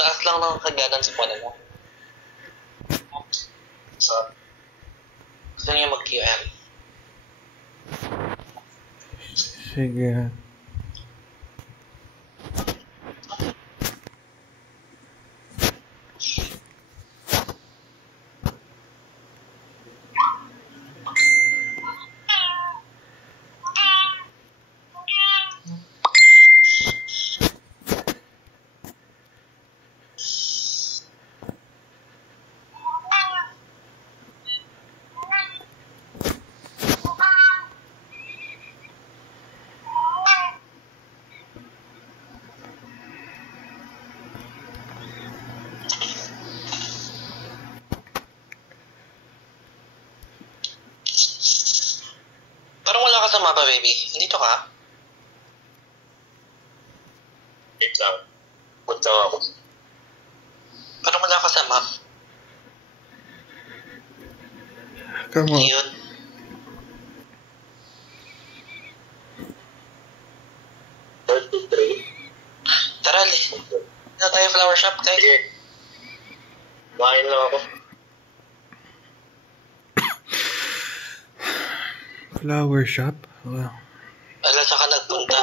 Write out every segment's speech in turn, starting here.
Taas lang ng kaganan sa pala mo. So, gusto niyo mag-QM? Sige. Parang wala ka sa mapa, baby. Nandito ka? Exam. Punta ako. Parang wala ka sa map. Come on. Ayun. Tara, na tayo flower shop, tayo. Sige. Kumain lang ako. Flower shop? Wow. Ala, saan ka nagpunta?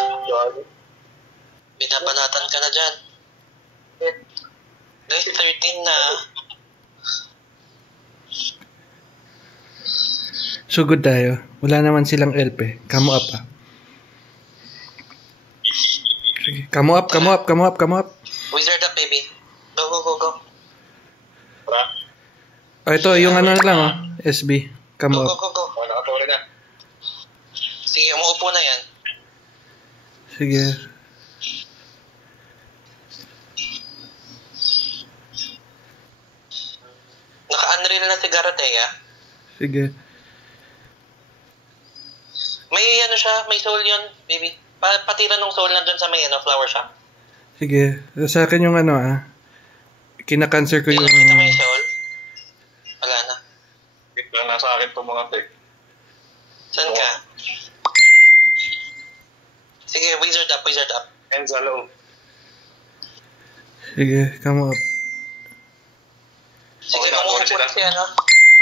Binabanatan ka na dyan. Guys, 13 na. Sugod tayo. Wala naman silang LP. Come up ah. Sige. Come up. Wizard up, baby. Go. Tara. Oh, ito, yung ano na lang oh. SB. Come up. Go. Nakatuli na. Sige, umuupo na yan. Sige. Naka-unreal na si Garatea. Sige. May ano siya, may soul yun, baby. Patira ng soul na dun sa may flower shop. Sige. Sa akin yung ano ah. Kina-cancer ko yung... Kita mo yung soul? Wala na. Ito na sa akin itong mga tek. Saan ka? Sige, wizard up. And sa loob. Sige, come up. Sige, Okay, umuupo sila. na si ano.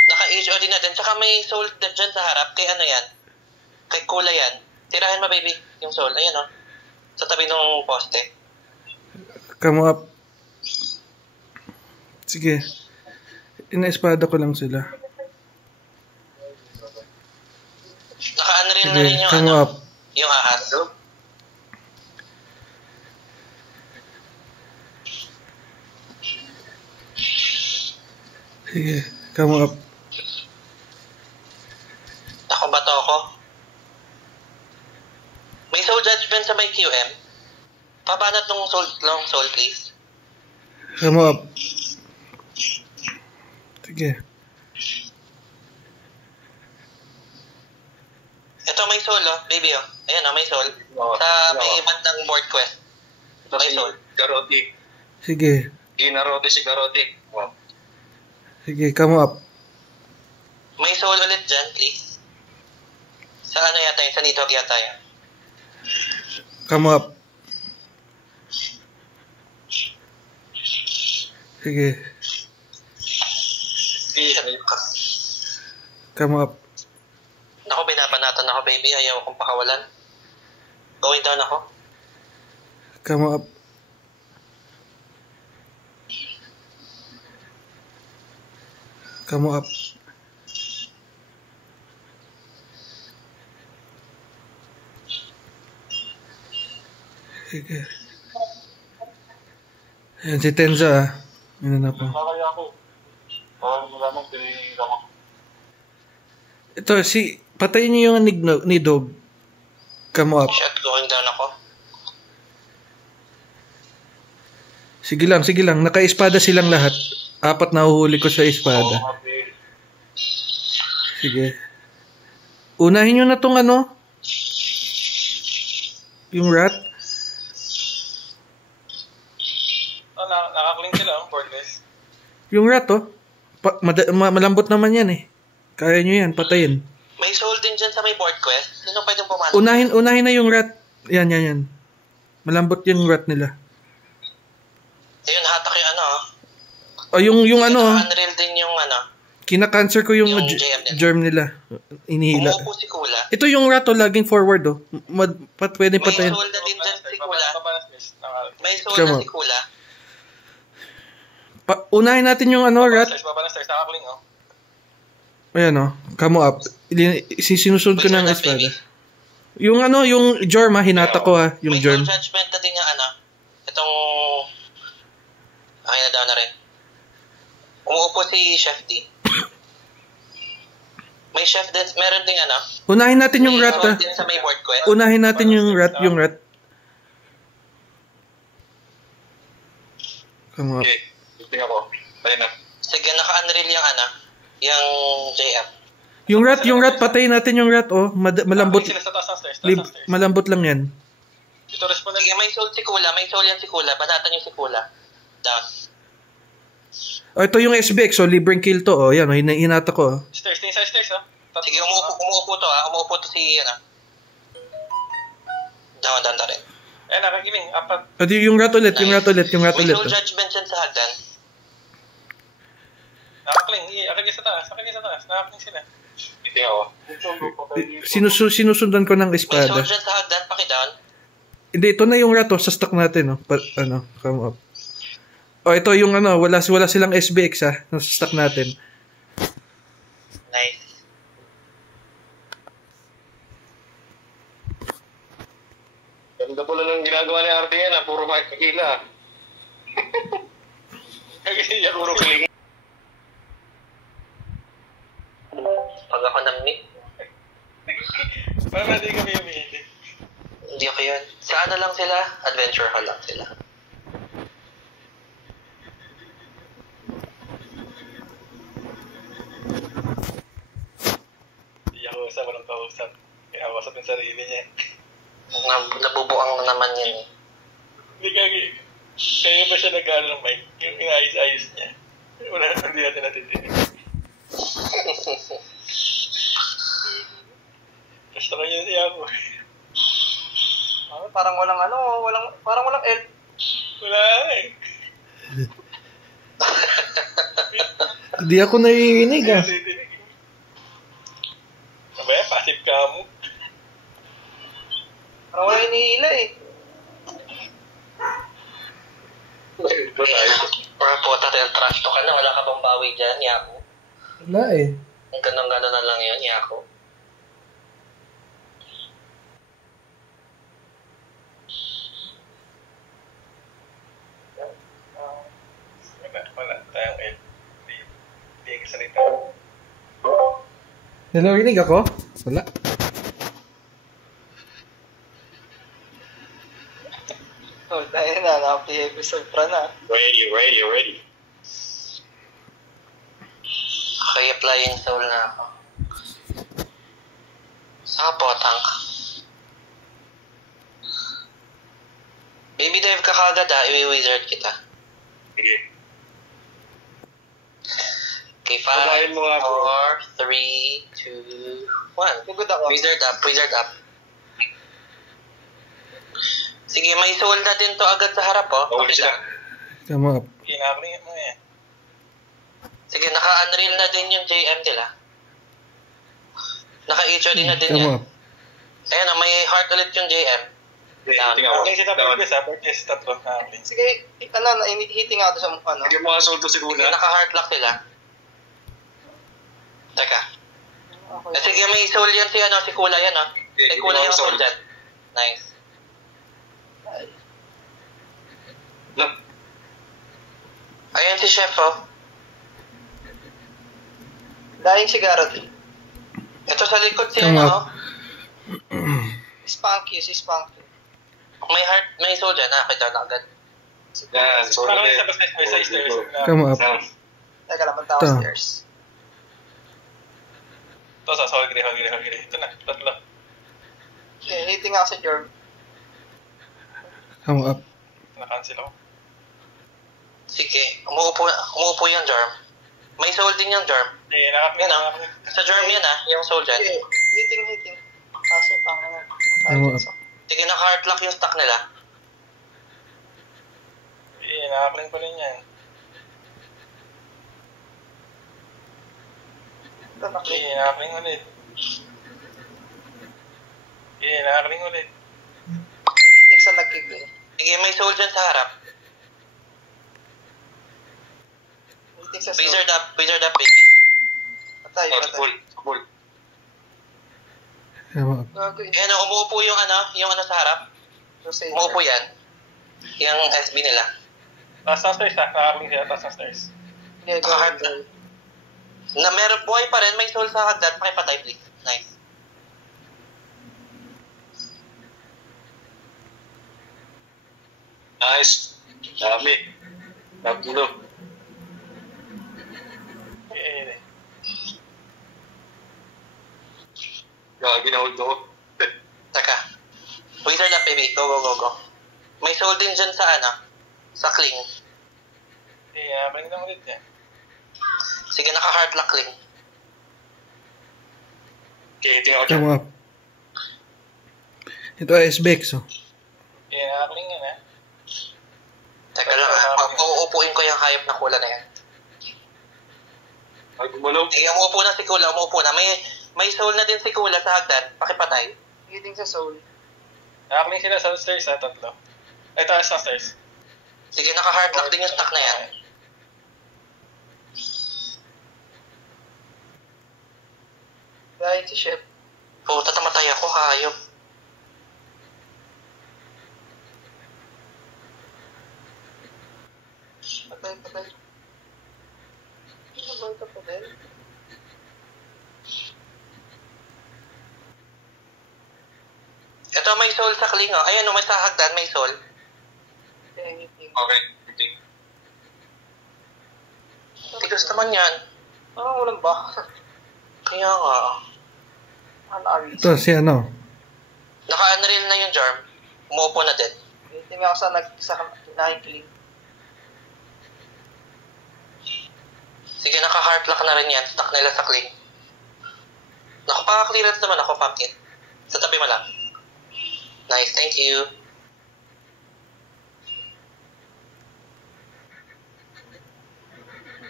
Naka-HOD natin. Tsaka may soul dyan sa harap. Kay ano yan? Kay Kula yan. Tirahin mo, baby, yung soul. Ayan, oh. Sa tabi ng poste. Come up. Sige. Ina-espada ko lang sila. Naka-unreal na Sige, rin yung come ano. up. Yung ahas. Sige, come up. Ako ba to ako? May soul judgment sa may QM. Pabanat ng long soul, please. Come up. Sige. Ito may soul, oh. Baby, oh. Ayan, oh, may soul. Oo, Sa may oo. bandang board quest. Ito May si soul. Garoti. Sige. Ginarote si Garoti. Oh. Sige, come up. May soul ulit dyan, please. Sa ano yata yun? Sa Nidhogg yata yun. Come up. Sige, come up. Ako, binabanatan ako, baby. Ayaw akong pakawalan. Going down ako. Come up. Come up. Sige. Ayan si Tenzo ah. Ano na po. Nakakaya ako. Parang malamang tinigam ako. Ito si, patayin niyo yung Nidhogg. Come up. Shit, going down ako. Sige lang. Naka-espada silang lahat. 4 na uhuli ko sa espada. Sige. Unahin nyo na tong ano. Yung rat. Nakakling sila ang boardless. Yung rat oh. Malambot naman yan eh. Kaya nyo yan, patayin. May soul din dyan sa may board quest. Sino pwedeng pumanat? Unahin na yung rat. Yan. Malambot yung rat nila. Ayun, hatak yung ano. O yung ano, Unreal din yung ano. kina-cancer ko yung Yung JM nila. germ nila. Inihila. Umuupo si Kula. Ito yung rato laging forward oh. Pwede May patayin. soul na din dyan si Kula. May soul Come na on. si Kula. Unahin natin yung ano, rat. Baba na stairs, nakakling, oh. Ayan oh, come up. Sinusunod ko ng Wizard espada. baby. Yung ano, yung germ ha, hinata ko ha, yung May germ. soul judgment na din yung ano. Itong... Okay na daw na rin. Umuupo si Chef D. May chef din, meron ding ano. Unahin natin yung may rat soul ha. din sa may board quest. Unahin natin yung rat, Come up. Okay, tingnan ko. Tayo na. Sige, naka-unreal yung ano. Yung JM. Yung rat, patayin natin yung rat oh. Malambot. Sila sa taas ng stairs, taas ng stairs. Malambot lang yan. Ito, respond na. Sige, may soul si Kula. May soul yan si Kula. Banatan yung si Kula. Down. Oh, ito yung SBX, so libreng kill to oh. Yan oh, hinata ko oh. Stairs, tingin sa stairs, oh. Sige, umuupo to ha. Umuupo to si ano. Down na rin. Eh, nakagiling. Apat. Adi yung rat ulit, yung rat ulit. May soul Oh. judgment yan sa hagdan. Nakagiling. Akagin sa taas. Nakagiling sila. Tingnan ko. Sinusundan ko ng May soul espada. dyan sa hagdan. Paki-down. Hindi, ito na yung rat oh, sa stock natin oh. Come up. Oh, ito yung ano, wala silang SBX ha, sa stock natin. Nice. Ganda pala ng ginagawa ni RDN, ah. Puro makikila. Kasi siya puro kiling. Pag ako nag-meet, Parang hindi kami humihili. hindi ako yun. Sa ano lang sila? Adventure hall lang sila. Hindi ako usap, walang kausap. Kaya kausap yung sarili niya. Nabubuang na naman yan eh. Hindi kaya, kaya ba siya nag-aaral ng mic? Yung inaayos-ayos niya. Wala, hindi natin natitigil. Gusto ko yun siya ako. Parang walang parang walang L. Wala eh. Hindi ako naiinig ah. Ano ba yan? Passive ka mo? Parang walang iniila eh. Or puta del trash to ka na. Wala ka bang bawi dyan, Yako? Wala eh. Ang ganun-ganun na lang yun, Yako. Wala. Tayong L. Hindi ka salita. Narinig ako? Wala. Oh, dahil na, naka-play episode pra na. Ready. Okay, apply yung soul na ako. Saan po, tank? Baby dive ka kagad ha, i-wizard kita. Sige. Okay, Pagayin 5, mo nga, bro. 4, 3, 2, 1. Pagod ako. Wizard up. Sige, may soul na din to agad sa harap oh. Bawal sila. Come up. Kinakaling mo yan. Sige, naka-unreal na din yung JM nila. Naka-HOD na din Come yan. up. Ayan oh, may heart ulit yung JM. Tingnan ko. Okay, si Tapos ha. Birthday si Tatlo. Sige, hitting ako sa ano. Sige mo nga soul to Sige, siguna. naka-heart lock sila. Teka. Okay. Sige, may soul yan si si Kula yan oh. May Kula yung soul dyan. Nice. Look. Ayan si Chef oh. Dying sigaro din. Ito sa likod si Come up. Si Spunky. May heart, may soul dyan. Kita na agad. Yan. Soul Parang ulit. sa basta sa stairs. Come up. Teka lang, punta ako Ito. stairs. Ito sa Holgri. Ito na, tatlo. Okay, hitting ako sa Jorm. Come up. Na-cancel ako. Sige, umuupo yung Jarm. May soul din yung Jarm. Eh, nakapin. Yan ah. Sa Jarm yan yung soul dyan. Okay, hitting. Kaso Ano? Sige, naka-heart lock yung stock nila. Eh, Nakakling pa rin yan. Ito, naklik. Nakakling ulit. Nakakling ulit. Tinitig sa nag-kick eh. Sige, may soul dyan sa harap. Tinitig sa soul. Wizard up, baby. Patay, patay. Full. Gago eh. Ayan, umuupo yung sa harap. Crusader. Umuupo yan. Yung SB nila. Taas ng stairs ha. Nakakling sila. Taas ng stairs. Hindi, Nakahard go. Na meron buhay pa rin, may soul sa hagdan. Pakipatay, please. Nice. Nice. Dami. Tatlo. Gagi na hold ako. Teka. Wizard up, baby. Go. May soul din dyan sa sa cling. Bring lang ulit yan. Sige, naka-heart lock cling. Okay, tingnan ko dyan. Come up. Ito ay SBX, oh. Nakakling yan ha. Teka lang, uupuin ko yung hayop na kula na yan. Ay, gumalaw. Sige, umuupo na si Kula, umuupo na. May soul na din si Kula sa hagdan. Pakipatay. Tinitig sa soul. Nakakling sila sa stairs ha. Tatlo. Ay, taas ng stairs. Sige, naka-heart lock din yung stack na yan. Dahil si Chef. Puta, tamatay ako, hayop. Patay. Ano ka pa din? Ito may soul sa cling, oh. Ayan, may sa hagdan, may soul. Anything. Okay. Tigas naman yan. Ano ulam ba? Kaya nga. Ano aris? Ito, si ano. Naka-unreal na yung charm. Umuupo na din. Tinitig ako sa nakikling. Sige, naka-heart lock na rin yan. Stuck nila sa cling. Nakapaka-clearance naman ako, pumpkin. Sa tabi mo lang. Nice, thank you.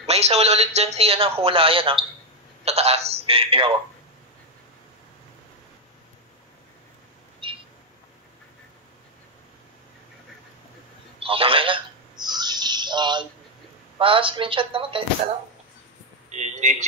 May soul ulit dyan si Kula yan, ah. Sa taas. Tingnan ko. Okay na. Pa-screenshot naman kahit isa lang. GG.